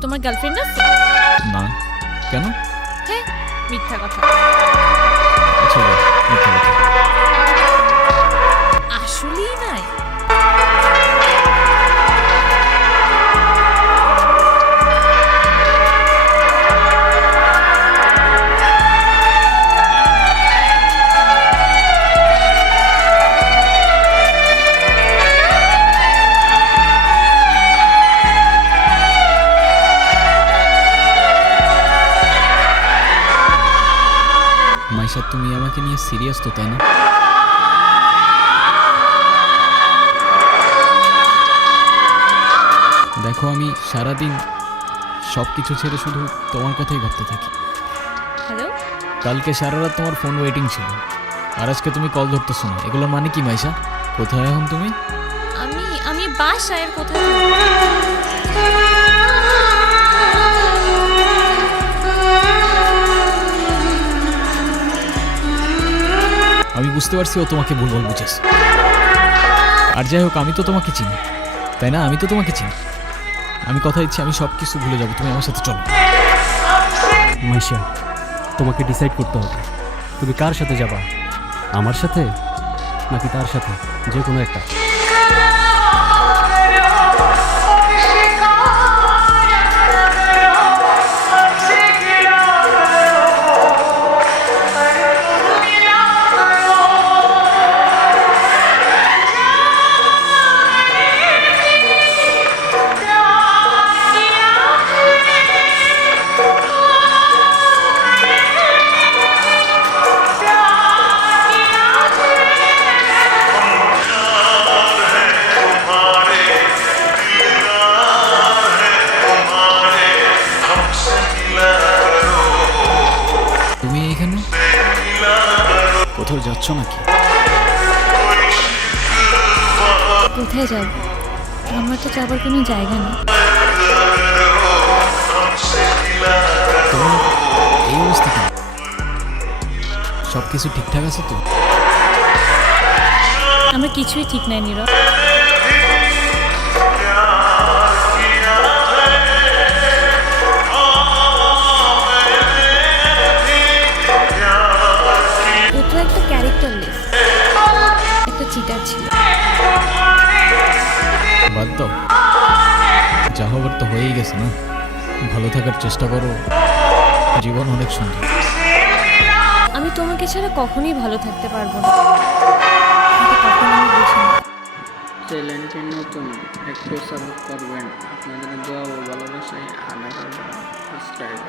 তোমার গার্লফ্রেন্ড আছে? না। কেন? হ্যাঁ মিথ্যা কথা। মাইশা তুমি আমাকে নিয়ে সিরিয়াস তো তাই না? দেখো আমি সারাদিন সব কিছু ছেড়ে শুধু তোমার কথাই ভাবতে থাকি। হ্যালো কালকে সারা রাত তোমার ফোন ওয়েটিং ছিল। আর আজকে তুমি কল ধরতেছো না। এগুলোর মানে কি মাইশা? কোথায় এখন তুমি? আমি আমি বাসায় কোথায়? আমি বুঝতে পারছি ও তোমাকে ভুলভাল বুঝেছে। আর যাই হোক, আমি তো তোমাকে চিনি। তাই না? আমি তো তোমাকে চিনি। আমি কথা দিচ্ছি, আমি সব কিছু ভুলে যাব। তুমি আমার সাথে চলো। মহিষা তোমাকে ডিসাইড করতে হবে। তুমি কার সাথে যাবা? আমার সাথে নাকি তার সাথে? যে কোনো একটা। তুমি এখানে? কোথাও যাচ্ছ নাকি? কোথায় যাব? আমার তো যাবার কোনো জায়গা নেই। এই অবস্থা কেন? সব কিছু ঠিকঠাক আছে তো? আমার কিছুই ঠিক নাই নীরব। দাও যা হবার তো হয়েই গেছে না। ভালো থাকার চেষ্টা করো। জীবন অনেক সুন্দর। আমি তোমাকে ছাড়া কখনোই ভালো থাকতে পারব না। চ্যানেলটি নতুন একটু সাপোর্ট করবেন। আপনাদের দোয়া ও ভালোবাসায় আনার সাবস্ক্রাইব